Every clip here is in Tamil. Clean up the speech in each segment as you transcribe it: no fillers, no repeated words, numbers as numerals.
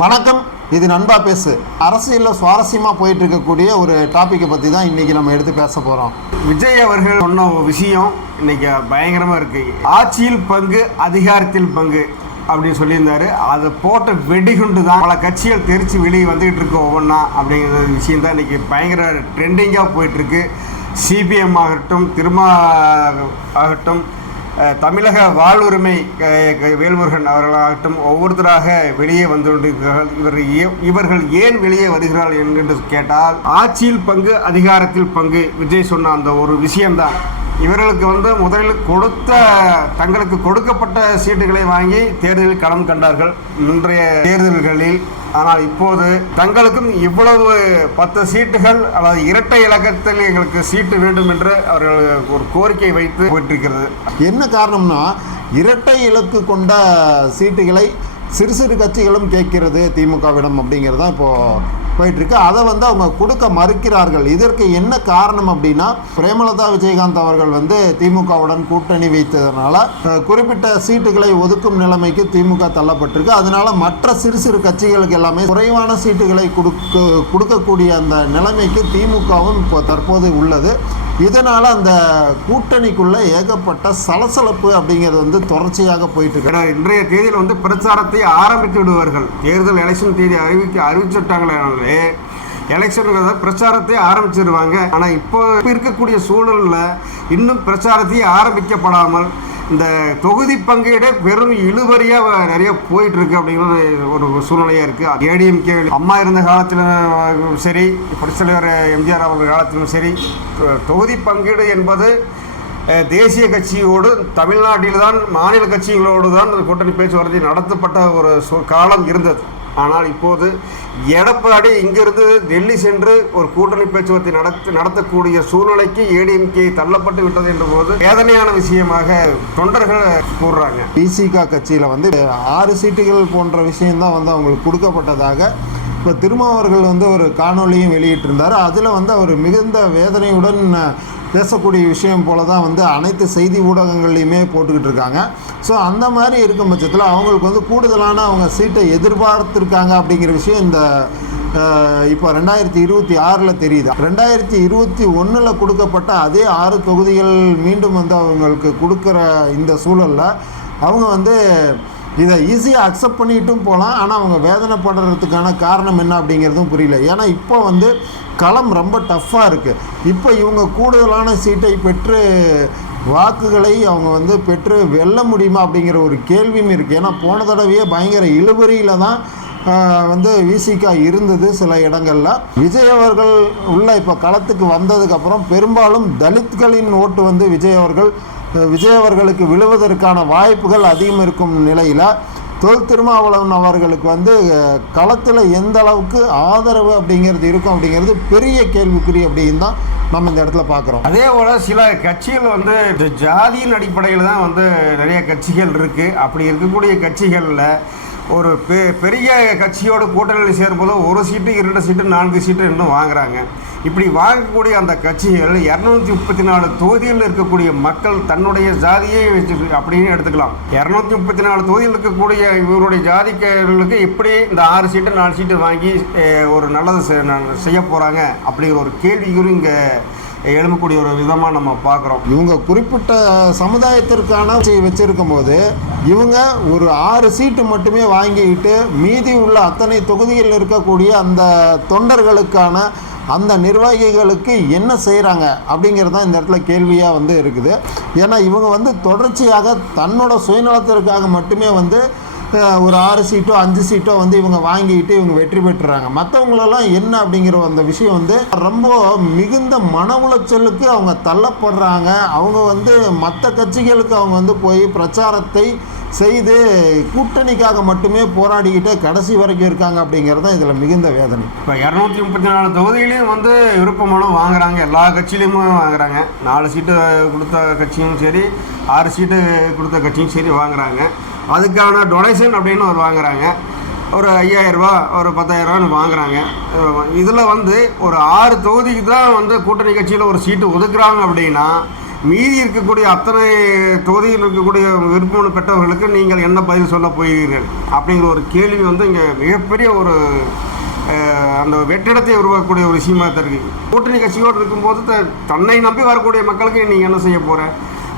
வணக்கம், இது நண்பா பேசு. அரசியலில் சுவாரஸ்யமாக போயிட்டு இருக்கக்கூடிய ஒரு டாப்பிக்கை பற்றி தான் இன்றைக்கி நம்ம எடுத்து பேச போகிறோம். விஜய் அவர்கள் சொன்ன ஒரு விஷயம் இன்னைக்கு பயங்கரமாக இருக்குது. ஆட்சியில் பங்கு, அதிகாரத்தில் பங்கு அப்படின்னு சொல்லியிருந்தாரு. அதை போட்ட வெடிகுண்டு தான் பல கட்சிகள் தெரித்து வெளியே வந்துக்கிட்டு இருக்கு ஒவ்வொன்றா. அப்படிங்கிற விஷயம் தான் இன்றைக்கி பயங்கர ட்ரெண்டிங்காக போயிட்டுருக்கு. சிபிஎம் ஆகட்டும், திருமா ஆகட்டும், தமிழக வாழ்வுரிமை வேல்முருகன் அவர்களாகட்டும் ஒவ்வொருத்தராக வெளியே வந்து கொண்டிருக்கிறார்கள். இவர்கள் ஏன் வெளியே வருகிறார்கள் என்று கேட்டால், ஆட்சியில் பங்கு, அதிகாரத்தில் பங்கு. விஜய் சொன்ன அந்த ஒரு விஷயம்தான். இவர்களுக்கு முதலில் தங்களுக்கு கொடுக்கப்பட்ட சீட்டுகளை வாங்கி தேர்தலில் களம் கண்டார்கள் இன்றைய தேர்தல்களில். ஆனால் இப்போது தங்களுக்கும் இவ்வளவு 10 சீட்டுகள் அல்லது இரட்டை இலக்கத்தில் எங்களுக்கு சீட்டு வேண்டும் என்று அவர்கள் ஒரு கோரிக்கை வைத்து போயிட்டிருக்கிறது. என்ன காரணம்னா, இரட்டை இலக்கு கொண்ட சீட்டுகளை சிறு சிறு கட்சிகளும் கேட்கிறது திமுகவிடம் அப்படிங்கிறது தான் இப்போது போயிட்டுருக்கு. அதை அவங்க கொடுக்க மறுக்கிறார்கள். இதற்கு என்ன காரணம் அப்படின்னா, பிரேமலதா விஜயகாந்த் அவர்கள் திமுகவுடன் கூட்டணி வைத்ததுனால குறிப்பிட்ட சீட்டுகளை ஒதுக்கும் நிலைமைக்கு திமுக தள்ளப்பட்டிருக்கு. அதனால மற்ற சிறு சிறு கட்சிகளுக்கு எல்லாமே குறைவான சீட்டுகளை கொடுக்கக்கூடிய அந்த நிலைமைக்கு திமுகவும் இப்போ தற்போது உள்ளது. இதனால் அந்த கூட்டணிக்குள்ளே ஏகப்பட்ட சலசலப்பு அப்படிங்கிறது தொடர்ச்சியாக போயிட்டு இருக்கு. இன்றைய தேதியில் பிரச்சாரத்தை ஆரம்பித்து விடுவார்கள். தேர்தல் எலெக்ஷன் தேதி அறிவிச்சுட்டாங்களே, எலெக்ஷனுக்கு பிரச்சாரத்தை ஆரம்பிச்சிருவாங்க. ஆனால் இப்போ இருக்கக்கூடிய சூழலில் இன்னும் பிரச்சாரத்தை ஆரம்பிக்கப்படாமல் இந்த தொகுதி பங்கீடு வெறும் இழுபறியாக நிறைய போயிட்டு இருக்கு அப்படிங்கிறது ஒரு சூழ்நிலையாக இருக்குது. ஏடிஎம்கே அம்மா இருந்த காலத்திலும் சரி, புரட்சித்தலைவர் எம்ஜிஆர் அவர்கள் காலத்திலும் சரி, தொகுதி பங்கீடு என்பது தேசிய கட்சியோடு தமிழ்நாட்டில் தான் மாநில கட்சிகளோடு தான் கூட்டணி பேச்சுவார்த்தை நடத்தப்பட்ட ஒரு காலம் இருந்தது. ஆனால் இப்போது எடப்பாடி இங்கிருந்து டெல்லி சென்று ஒரு கூட்டணி பேச்சுவார்த்தை நடத்தக்கூடிய சூழ்நிலைக்கு ஏடிஎம்கே தள்ளப்பட்டு விட்டது என்ற போது வேதனையான விஷயமாக தொண்டர்கள் கூறுறாங்க. பிசிக கட்சியில் 6 சீட்டுகள் போன்ற விஷயம்தான் அவங்களுக்கு கொடுக்கப்பட்டதாக இப்போ திருமாவர்கள் ஒரு காணொலியும் வெளியிட்டிருந்தார். அதில் அவர் மிகுந்த வேதனையுடன் பேசக்கூடிய விஷயம் போல தான் அனைத்து செய்தி ஊடகங்கள்லையுமே போட்டுக்கிட்டு இருக்காங்க. ஸோ அந்த மாதிரி இருக்கும் பட்சத்தில் அவங்களுக்கு கூடுதலான அவங்க சீட்டை எதிர்பார்த்துருக்காங்க அப்படிங்கிற விஷயம் இந்த இப்போ 2026 தெரியுது. 2021 கொடுக்கப்பட்ட அதே 6 தொகுதிகள் மீண்டும் அவங்களுக்கு கொடுக்குற இந்த சூழலில் அவங்க இதை ஈஸியாக அக்செப்ட் பண்ணிட்டும் போகலாம். ஆனால் அவங்க வேதனைப்படுறதுக்கான காரணம் என்ன அப்படிங்கிறதும் புரியல. ஏன்னா இப்போ களம் ரொம்ப டஃப்பாக இருக்குது. இப்போ இவங்க கூடுதலான சீட்டை பெற்று வாக்குகளை அவங்க பெற்று வெல்ல முடியுமா அப்படிங்கிற ஒரு கேள்வியும் இருக்குது. ஏன்னா போன தடவையே பயங்கர இழுபறியில் தான் விசிகா இருந்தது சில இடங்களில். விஜய் அவர்கள் உள்ள இப்போ களத்துக்கு வந்ததுக்கப்புறம் பெரும்பாலும் தலித்களின் ஓட்டு விஜய் அவர்களுக்கு விழுவதற்கான வாய்ப்புகள் அதிகம் இருக்கும் நிலையில் தொல் திருமாவளவன் அவர்களுக்கு களத்தில் எந்த அளவுக்கு ஆதரவு அப்படிங்கிறது இருக்கும் அப்படிங்கிறது பெரிய கேள்விக்குறி அப்படின்னு தான் நம்ம இந்த இடத்துல பார்க்குறோம். அதே போல் சில கட்சிகள் ஜாதியின் அடிப்படையில் தான் நிறைய கட்சிகள் இருக்குது. அப்படி இருக்கக்கூடிய கட்சிகளில் ஒரு பெரிய கட்சியோட கூட்டணியில் சேரும்போது 1 சீட்டு 2 சீட்டு 4 சீட்டு இன்னும் வாங்குறாங்க. இப்படி வாங்கக்கூடிய அந்த கட்சிகள் 234 தொகுதியில் இருக்கக்கூடிய மக்கள் தன்னுடைய ஜாதியை வச்சு அப்படின்னு எடுத்துக்கலாம். 234 தொகுதியில் இருக்கக்கூடிய இவருடைய ஜாதிகளுக்கு எப்படி இந்த 6 சீட்டு 4 சீட்டு வாங்கி ஒரு நல்லது செய்ய போகிறாங்க அப்படிங்கிற ஒரு கேள்வியும் இங்கே எழும்பக்கூடிய ஒரு விதமாக நம்ம பார்க்குறோம். இவங்க குறிப்பிட்ட சமுதாயத்திற்கான வச்சிருக்கும் போது இவங்க ஒரு 6 சீட்டு மட்டுமே வாங்கிக்கிட்டு மீதி உள்ள அத்தனை தொகுதியில் இருக்கக்கூடிய அந்த தொண்டர்களுக்கான அந்த நிர்வாகிகளுக்கு என்ன செய்கிறாங்க அப்படிங்கிறது தான் இந்த இடத்துல கேள்வியாக இருக்குது. ஏன்னா இவங்க தொடர்ச்சியாக தன்னோட சுயநலத்திற்காக மட்டுமே ஒரு 6 சீட்டோ 5 சீட்டோ இவங்க வாங்கிக்கிட்டு இவங்க வெற்றி பெற்றுறாங்க. மற்றவங்களெல்லாம் என்ன அப்படிங்கிற அந்த விஷயம் ரொம்ப மிகுந்த மன உளைச்சலுக்கு அவங்க தள்ளப்படுறாங்க. அவங்க மற்ற கட்சிகளுக்கு அவங்க போய் பிரச்சாரத்தை செய்து கூட்டணிக்காக மட்டுமே போராடிக்கிட்டே கடைசி வரைக்கும் இருக்காங்க அப்படிங்கிறது தான் இதில் மிகுந்த வேதனை. இப்போ 234 தொகுதியிலையும் விருப்பமனு வாங்குறாங்க. எல்லா கட்சியிலையுமே வாங்குறாங்க. 4 சீட்டு கொடுத்த கட்சியும் சரி, 6 சீட்டு கொடுத்த கட்சியும் சரி வாங்குறாங்க. அதுக்கான டொனேஷன் அப்படின்னு வாங்குறாங்க. ஒரு 5000 ரூபா, ஒரு 10,000 ரூபான்னு வாங்குறாங்க. இதில் ஒரு 6 தொகுதிக்கு தான் கூட்டணி கட்சியில் ஒரு சீட்டு ஒதுக்குறாங்க அப்படின்னா மீதி இருக்கக்கூடிய அத்தனை தொகுதியில் இருக்கக்கூடிய விருப்பமனு பெற்றவர்களுக்கு நீங்கள் என்ன பதில் சொல்ல போகிறீர்கள் அப்படிங்கிற ஒரு கேள்வி வந்து இங்கே மிகப்பெரிய ஒரு அந்த வெற்றிடத்தை உருவாக்கக்கூடிய ஒரு விஷயமா தான் இருக்குது. கூட்டணி கட்சியோடு இருக்கும்போது தன்னை நம்பி வரக்கூடிய மக்களுக்கு நீங்கள் என்ன செய்ய போகிற?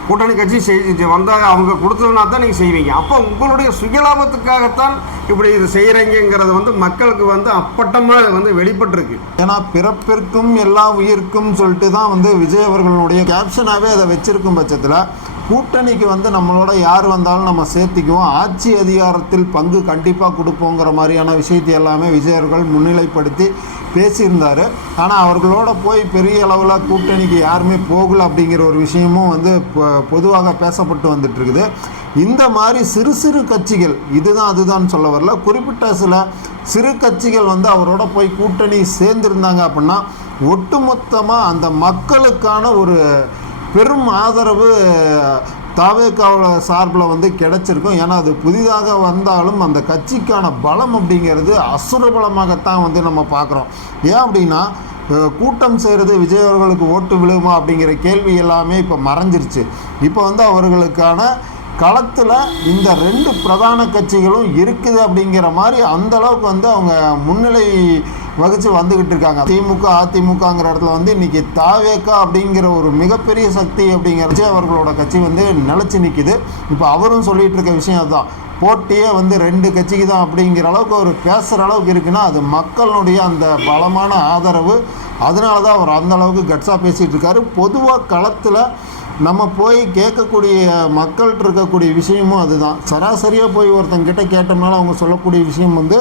கூட்டணி கட்சி வந்தால் அவங்க கொடுத்ததுனா தான் நீங்கள் செய்வீங்க. அப்போ உங்களுடைய சுயலாபத்துக்காகத்தான் இப்படி இது செய்கிறீங்கிறது வந்து மக்களுக்கு வந்து அப்பட்டமாக வந்து வெளிப்பட்டிருக்கு. ஏன்னா பிறப்பிற்கும் எல்லா உயிர்க்கும் சொல்லிட்டு தான் வந்து விஜய் அவர்களுடைய கேப்ஷனாகவே அதை வச்சிருக்கும் பட்சத்தில் கூட்டணிக்கு வந்து நம்மளோட யார் வந்தாலும் நம்ம சேர்த்திக்குவோம், ஆட்சி அதிகாரத்தில் பங்கு கண்டிப்பாக கொடுப்போங்கிற மாதிரியான விஷயத்தை எல்லாமே விஜய் அவர்கள் முன்னிலைப்படுத்தி பேசியிருந்தார். ஆனால் அவர்களோட போய் பெரிய அளவில் கூட்டணிக்கு யாருமே போகலை அப்படிங்கிற ஒரு விஷயமும் வந்து பொதுவாக பேசப்பட்டு வந்துட்டுருக்குது. இந்த மாதிரி சிறு சிறு கட்சிகள் இதுதான் அதுதான் சொல்ல வரல, குறிப்பிட்ட சில சிறு கட்சிகள் வந்து அவரோட போய் கூட்டணி சேர்ந்துருந்தாங்க அப்படின்னா ஒட்டுமொத்தமாக அந்த மக்களுக்கான ஒரு பெரும் ஆதரவு தாவேக்காவோட சார்பில் வந்து கிடைச்சிருக்கும். ஏன்னா அது புதிதாக வந்தாலும் அந்த கட்சிக்கான பலம் அப்படிங்கிறது அசுர பலமாகத்தான் வந்து நம்ம பார்க்குறோம். ஏன் அப்படின்னா கூட்டம் செய்கிறது விஜய் அவர்களுக்கு ஓட்டு விழுமா அப்படிங்கிற கேள்வி எல்லாமே இப்போ மறைஞ்சிருச்சு. இப்போ வந்து அவர்களுக்கான களத்தில் இந்த ரெண்டு பிரதான கட்சிகளும் இருக்குது அப்படிங்கிற மாதிரி அந்தளவுக்கு வந்து அவங்க முன்னிலை வகித்து வந்துக்கிட்டு இருக்காங்க. திமுக அதிமுகங்கிற இடத்துல வந்து இன்றைக்கி தாவேக்கா அப்படிங்கிற ஒரு மிகப்பெரிய சக்தி அப்படிங்கிற விஜய் அவர்களோட கட்சி வந்து நிலச்சி நிற்கிது. இப்போ அவரும் சொல்லிகிட்டு இருக்க விஷயம் அதுதான், போட்டியே வந்து ரெண்டு கட்சிக்கு தான் அப்படிங்கிற அளவுக்கு அவர் பேசுகிற அளவுக்கு இருக்குன்னா அது மக்களுடைய அந்த பலமான ஆதரவு. அதனால தான் அவர் அந்த அளவுக்கு கட்ஸாக பேசிகிட்டு இருக்காரு. பொதுவாக களத்தில் நம்ம போய் கேட்கக்கூடிய மக்கள்கிட்ட இருக்கக்கூடிய விஷயமும் அதுதான். சராசரியாக போய் ஒருத்தங்கிட்ட கேட்டோம்னால அவங்க சொல்லக்கூடிய விஷயம் வந்து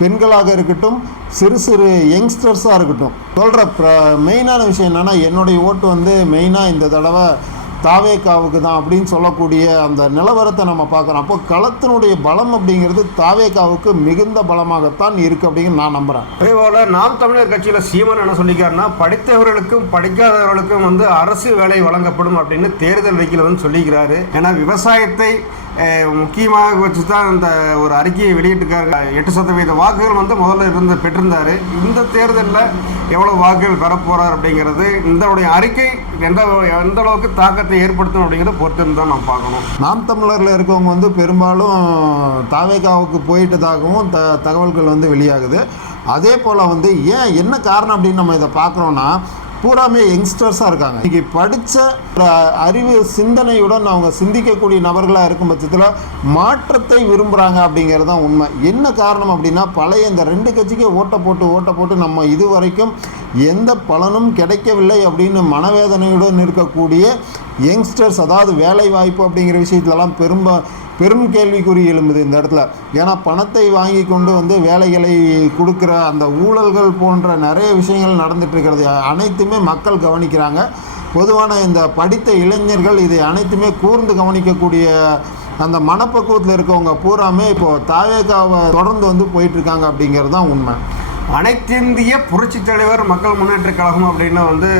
பெண்களாக இருக்கட்டும், சிறு சிறு யங்ஸ்டர்ஸாக இருக்கட்டும், சொல்கிற மெயினான விஷயம் என்னென்னா என்னுடைய ஓட்டு வந்து மெயினாக இந்த தடவை தாவேக்காவுக்கு தான் அப்படின்னு சொல்லக்கூடிய அந்த நிலவரத்தை நம்ம பார்க்குறோம். அப்போ களத்தினுடைய பலம் அப்படிங்கிறது தாவேக்காவுக்கு மிகுந்த பலமாகத்தான் இருக்குது அப்படிங்கிற நான் நம்புகிறேன். அதேபோல் நாம் தமிழர் கட்சியில் சீமான் என்ன சொல்லிக்காருன்னா, படித்தவர்களுக்கும் படிக்காதவர்களுக்கும் வந்து அரசு வேலை வழங்கப்படும் அப்படின்னு தேர்தல் வைக்கல வந்து சொல்லிக்கிறாரு. ஏன்னா விவசாயத்தை முக்கியமாக வச்சு தான் இந்த ஒரு அறிக்கையை வெளியிட்டிருக்காரு. 8% வாக்குகள் வந்து முதல்ல பெற்றிருந்தார். இந்த தேர்தலில் எவ்வளோ வாக்குகள் பெறப்போகிறார் அப்படிங்கிறது இந்த அறிக்கை எந்த அளவுக்கு தாக்கத்தை ஏற்படுத்தும் அப்படிங்கிறத பொறுத்து தான் நம்ம பார்க்கணும். நாம் தமிழரில் இருக்கவங்க வந்து பெரும்பாலும் தாவேக்காவுக்கு போயிட்டதாகவும் தகவல்கள் வந்து வெளியாகுது. அதே போல் வந்து ஏன் என்ன காரணம் அப்படின்னு நம்ம இதை பார்க்குறோன்னா பூராமே யங்ஸ்டர்ஸாக இருக்காங்க. இன்றைக்கி படித்த அறிவு சிந்தனையுடன் அவங்க சிந்திக்கக்கூடிய நபர்களாக இருக்கும் பட்சத்தில் மாற்றத்தை விரும்புகிறாங்க அப்படிங்கிறது தான் உண்மை. என்ன காரணம் அப்படின்னா பழைய இந்த ரெண்டு கட்சிக்கே ஓட்டை போட்டு நம்ம இதுவரைக்கும் எந்த பலனும் கிடைக்கவில்லை அப்படின்னு மனவேதனையுடன் இருக்கக்கூடிய யங்ஸ்டர்ஸ், அதாவது வேலை வாய்ப்பு அப்படிங்கிற விஷயத்துலலாம் பெரும் கேள்விக்குறி எழும்புது இந்த இடத்துல. ஏன்னா பணத்தை வாங்கி கொண்டு வந்து வேலைகளை கொடுக்குற அந்த ஊழல்கள் போன்ற நிறைய விஷயங்கள் நடந்துட்டுருக்கிறது அனைத்துமே மக்கள் கவனிக்கிறாங்க. பொதுவான இந்த படித்த இளைஞர்கள் இதை அனைத்துமே கூர்ந்து கவனிக்கக்கூடிய அந்த மனப்பக்குவத்தில் இருக்கவங்க பூராமே இப்போது தாவேக்காவை தொடர்ந்து வந்து போயிட்டுருக்காங்க அப்படிங்கிறது தான் உண்மை. அனைத்திந்திய புரட்சித் தலைவர் மக்கள் முன்னேற்ற கழகம் அப்படின்னு வந்து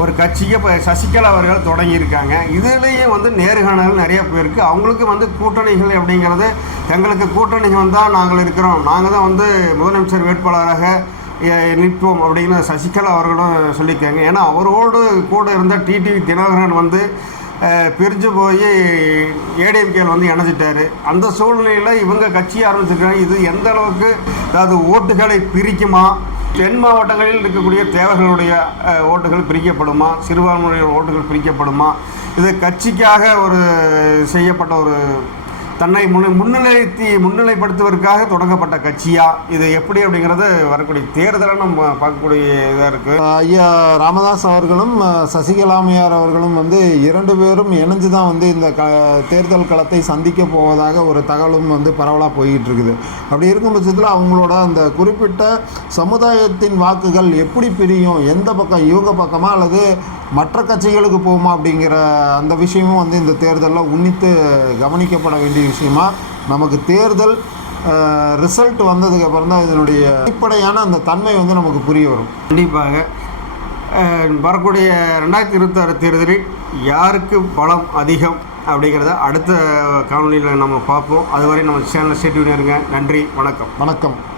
ஒரு கட்சியை இப்போ சசிகலா அவர்கள் தொடங்கியிருக்காங்க. இதுலேயும் வந்து நேர்காணல் நிறைய பேருக்கு அவங்களுக்கு வந்து கூட்டணிகள் அப்படிங்கிறது எங்களுக்கு கூட்டணிகள் வந்தால் நாங்கள் இருக்கிறோம், நாங்கள் தான் வந்து முதலமைச்சர் வேட்பாளராக நிற்போம் அப்படின்னு சசிகலா அவர்களும் சொல்லியிருக்காங்க. ஏன்னா அவரோடு கூட இருந்த டிடிவி தினகரன் வந்து பிரிஞ்சு போய் ஏடிஎம்கேல வந்து இணைஞ்சிட்டாரு. அந்த சூழ்நிலையில் இவங்க கட்சி ஆரம்பிச்சிருக்காங்க. இது எந்த அளவுக்கு அதாவது ஓட்டுகளை பிரிக்குமா, தென் மாவட்டங்களில் இருக்கக்கூடிய தேவர்களுடைய ஓட்டுகள் பிரிக்கப்படுமா, சிறுபான்மையுடைய ஓட்டுகள் பிரிக்கப்படுமா, இது கட்சிக்காக ஒரு செய்யப்பட்ட ஒரு தன்னை முன்னிலைப்படுத்துவதற்காக தொடங்கப்பட்ட கட்சியா, இது எப்படி அப்படிங்கிறது வரக்கூடிய தேர்தலை நம்ம பார்க்கக்கூடிய இதாக இருக்குது. ஐயா ராமதாஸ் அவர்களும் சசிகலாமையார் அவர்களும் வந்து இரண்டு பேரும் இணைஞ்சு தான் வந்து இந்த தேர்தல் களத்தை சந்திக்க போவதாக ஒரு தகவலும் வந்து பரவலாக போய்கிட்டு இருக்குது. அப்படி இருக்கும் பட்சத்தில் அவங்களோட அந்த குறிப்பிட்ட சமுதாயத்தின் வாக்குகள் எப்படி பிரியும், எந்த பக்கம் இவங்க பக்கமா அல்லது மற்ற கட்சிகளுக்கு போகுமா அப்படிங்கிற அந்த விஷயமும் வந்து இந்த தேர்தலில் உன்னித்து கவனிக்கப்பட வேண்டிய விஷயமா. நமக்கு தேர்தல் ரிசல்ட் வந்ததுக்கு அப்புறம் தான் இதனுடைய அடிப்படையான அந்த தன்மை வந்து நமக்கு புரிய வரும். கண்டிப்பாக வரக்கூடிய 2026 தேர்தலில் யாருக்கு பலம் அதிகம் அப்படிங்கிறத அடுத்த காணொலியில் நம்ம பார்ப்போம். அதுவரை நம்ம சேனலில் ஸ்டே டியூன்ல இருங்க. நன்றி, வணக்கம்.